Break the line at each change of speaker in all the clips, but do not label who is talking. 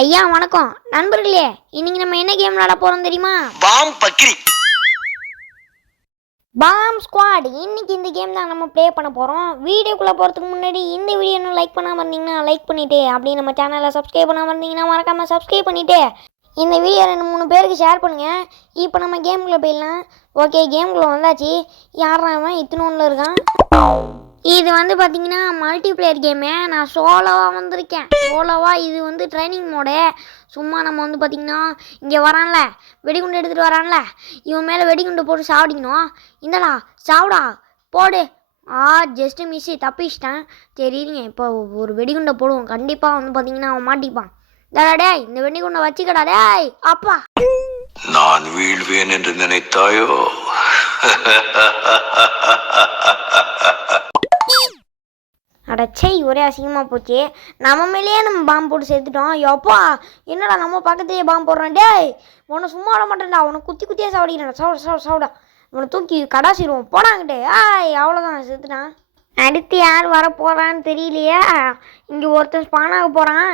ஐயா வணக்கம். நண்பர்களே இன்னைக்கு நம்ம என்ன கேம் விளையாட போறோம் தெரியுமா?
பாம் பக்கிரி.
Bomb squad. இன்னைக்கு இந்த கேம் தான் நம்ம ப்ளே பண்ண போகிறோம் வீடியோக்குள்ளே போகிறதுக்கு முன்னாடி இந்த வீடியோ இன்னும் லைக் பண்ணாமல் இருந்தீங்கன்னா லைக் பண்ணிவிட்டு அப்படியே நம்ம சேனலை சப்ஸ்கிரைப் பண்ணாமல் இருந்தீங்கன்னா மறக்காமல் சப்ஸ்கிரைப் பண்ணிவிட்டு இந்த வீடியோ ரெண்டு மூணு பேருக்கு ஷேர் பண்ணுங்கள் இப்போ நம்ம கேமுக்குள்ளே போயிடலாம். ஓகே கேமுக்குள்ளே வந்தாச்சு. யாரா அவன் இத்தனோண்டில் இருக்கான். இது வந்து பார்த்தீங்கன்னா மல்டிப்ளேயர் கேமு நான் சோலோவாக வந்திருக்கேன். சோலோவாக இது வந்து ட்ரைனிங் மோடு சும்மா நம்ம வந்து பார்த்தீங்கன்னா இங்கே வரான்ல. வெடிகுண்டு எடுத்துகிட்டு வரான்ல. இவன் மேலே வெடிகுண்டு போட்டு சாப்பிடிக்கணும் இந்தடா சாப்பிடா போடு. ஆ ஜஸ்ட்டு மிஸ்ஸு தப்பிச்சிட்டேன். சரி இப்போ ஒரு வெடிகுண்டை போடுவோம். கண்டிப்பாக வந்து பார்த்தீங்கன்னா அவன் மாட்டிப்பான். டேய் டேய் இந்த வெடிகுண்டை வச்சுக்கடா டேய். அப்பா.
நான் வீழ்வேன் என்று நினைத்தாயோ?
அடச்சை ஒரே அசிங்கமாக போச்சு. நம்ம மேலேயே நம்ம பாம்பு போட்டு சேர்த்துட்டோம் எப்பா என்னடா நம்ம பக்கத்துலேயே பாம்பு போடுறான்? டேய் உன்னை சும்மா விட மாட்டேன்டா. உன்னை குத்தி குத்தியே சாவடிக்கிறேன் சாப்பிட சவுட சாப்பிடா உன்னை தூக்கி கடாசிடுவோம். போடாங்கிட்டே ஆய் அவ்வளோதான் செத்துட்டான். அடுத்து யார் வர போகிறான்னு தெரியலையே. இங்கே ஒருத்தன் ஸ்பானாக போகிறான்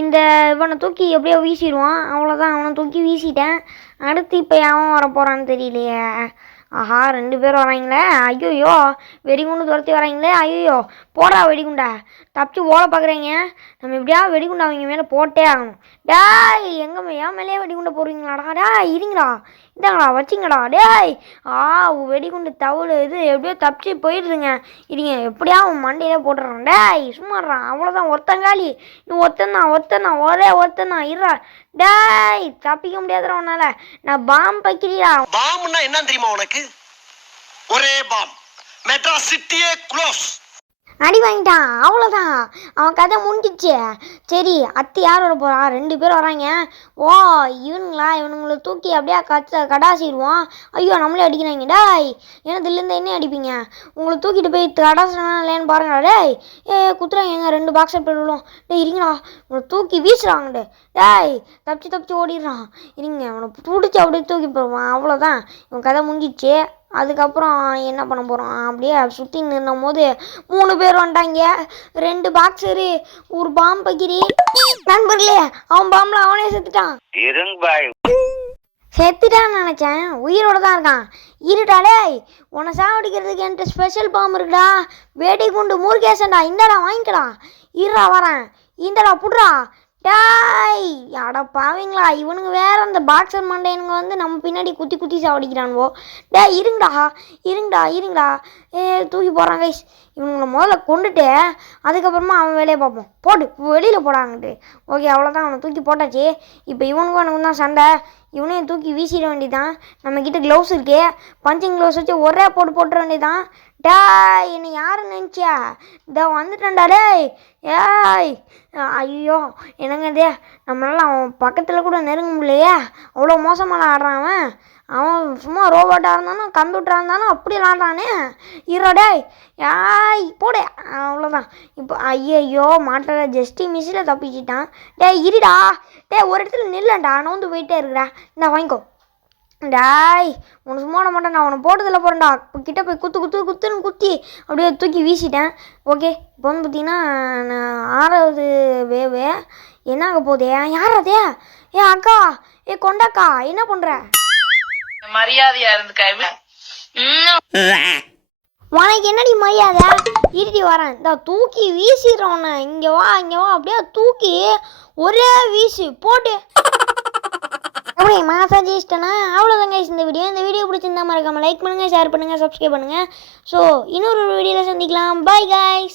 இந்த இவனை தூக்கி எப்படியோ வீசிடுவான். அவ்வளோதான் அவனை தூக்கி வீசிட்டேன். அடுத்து இப்போ எவன் வர போகிறான்னு தெரியலையே. ஆஹா ரெண்டு பேர் வராங்களே ஐயோயோ வெடிகுண்டு துரத்தி வராங்களே ஐயோயோ போடா வெடிகுண்டா. தப்பிச்சு ஓட பார்க்குறீங்க. நம்ம எப்படியா வெடிகுண்டு அவங்க மேலே போட்டே ஆகணும். டேய் எங்க ஏன் மேலேயே வெடிகுண்டை போடுவீங்களாடா டேய் இருங்கடா. இந்தாங்களா வச்சிங்கடா. டேய் ஆ வெடிகுண்டு தவுள் இது எப்படியோ தப்பிச்சு போயிடுதுங்க. இருங்க எப்படியா அவன் மண்டையிலே போட்டுறான் டேய் சும்மாடுறான் அவ்வளோதான் ஒருத்தங்காலி நீ ஒருத்தன் தான் ஒருத்தன் தான் ஒரே ஒருத்தன் தான் டேய் தப்பிக்க முடியாதுடா உன்னால. நான் பாம் பக்கிறியா
பாம்னா என்ன தெரியுமா உனக்கு? ஒரே பாம் மெட்ராஸ் சிட்டியே க்ளோஸ்.
அடி வாங்கிட்டான். அவ்வளோதான் அவன் கதை முடிஞ்சிச்சு. சரி அத்தை யார் வர போகிறா ரெண்டு பேர் வராங்க. ஓ இவனுங்களா? இவனுங்களை தூக்கி அப்படியே கச்ச கடாசிடுவோம். ஐயோ நம்மளே அடிக்கிறாங்க. டேய் எனதுலேருந்து என்ன அடிப்பீங்க? உங்களை தூக்கிட்டு போய் கடாசினா இல்லைன்னு பாருங்கடா டேய் ஏ குத்துறாங்க. ரெண்டு பாக்ஸர் விழும் டேய் இருங்கடா. உங்களை தூக்கி வீசுறாங்கடே டேய் தப்பிச்சு தப்பிச்சு ஓடிடுறான். இருங்க அவனை பிடிச்சி அப்படியே தூக்கி போடுவான். அவ்வளோதான் இவன் கதை முடிஞ்சிச்சு. அதுக்கப்புறம் என்ன பண்ண போகிறோம் அப்படியே சுற்றி நின்னும் போது மூணு பேர் வந்துட்டாங்க. ரெண்டு பாக்ஸரு ஒரு பாம்பு பக்கிரி நண்பர்களே அவன் பாம்பில் அவனே செத்துட்டான். செத்துட்டான்னு நினச்சேன். உயிரோட தான் இருக்கான். இருட்டாலே உன்னை சாவடிக்கிறதுக்கு என்கிட்ட ஸ்பெஷல் பாம்பு இருக்குடா. வெடிகுண்டு முருகேசன்டா இந்தடா வாங்கிக்கடா. இருடா வரேன். இந்தடா புட்றா. டாய் அட பாவீங்களா இவனுங்க வேற அந்த பாக்ஸர் மண்டையனுங்க வந்து நம்ம பின்னாடி குத்தி குத்தி சாவடிக்கிறானுவோ. டே இருங்கடா இருங்கடா இருங்கடா. ஏ தூக்கி போகிறான் கைஸ் இவனுங்களை முதல்ல கொண்டுட்டு அதுக்கப்புறமா அவன் வேலையை பார்ப்போம். போட்டு வெளியில் போடாங்கட்டு ஓகே அவ்வளோதான் அவனை தூக்கி போட்டாச்சு. இப்போ இவனுக்கும் எனக்கு தான் சண்டை. இவனையும் தூக்கி வீசிட வேண்டியதான் நம்மக்கிட்ட க்ளவுஸ் இருக்கே. பஞ்சிங் க்ளவுஸ் வச்சு ஒரே போட்டு போட்டுற வேண்டியதான் டேய் என்னை யாரு நினச்சியா? இதோ வந்துட்டேன்டா டேய். ஏய். ஐயோ என்னங்க டே நம்மளால் அவன் பக்கத்தில் கூட நெருங்க முடியலையே. அவ்வளோ மோசமாக ஆடுறான் அவன். அவன் சும்மா ரோபோட்டாக இருந்தாலும் கம்ப்யூட்டராக இருந்தாலும் அப்படி விளாட்றானே. ஹீரோ டேய். யாய் போடே. அவ்வளோதான் இப்போ ஐயையோ மாட்டல ஜஸ்டி மிஸ்ஸில் தப்பிச்சிட்டான். டேய் இருடா. டேய் ஒரு இடத்துல நில்லண்டா நோந்து போயிட்டே இருக்கிறா இந்த வாங்கிக்கோ. டாய் உன்னை சும்மா மாட்டேன் நான் உன்னை போட்டதில் போகிறேன்டா இப்போ கிட்ட போய் குத்து குத்து குத்துன்னு குத்தி அப்படியே தூக்கி வீசிட்டேன். ஓகே இப்போ வந்து பார்த்தீங்கன்னா நான் ஆறாவது வேவு. என்ன ஆக போதே யார் அதே? ஏ அக்கா ஏ கொண்டாக்கா என்ன பண்ணுற
மரியாதையா இருந்துக்க
உனக்கு என்னடி மரியாதை? இருடி வரேன். இந்த தூக்கி வீசிடுறேன் உன்னை. இங்கே வா இங்கே வா. அப்படியே தூக்கி ஒரே வீசு போட்டு. அப்படி மாசாஜிஸ்டனா அவ்வளோதாங்க இந்த வீடியோ இந்த வீடியோ பிடிச்சிருந்தா மறக்காமல் லைக் பண்ணுங்கள் ஷேர் பண்ணுங்கள் சப்ஸ்கிரைப் பண்ணுங்கள் ஸோ இன்னொரு வீடியோவில் சந்திக்கலாம். பாய் guys.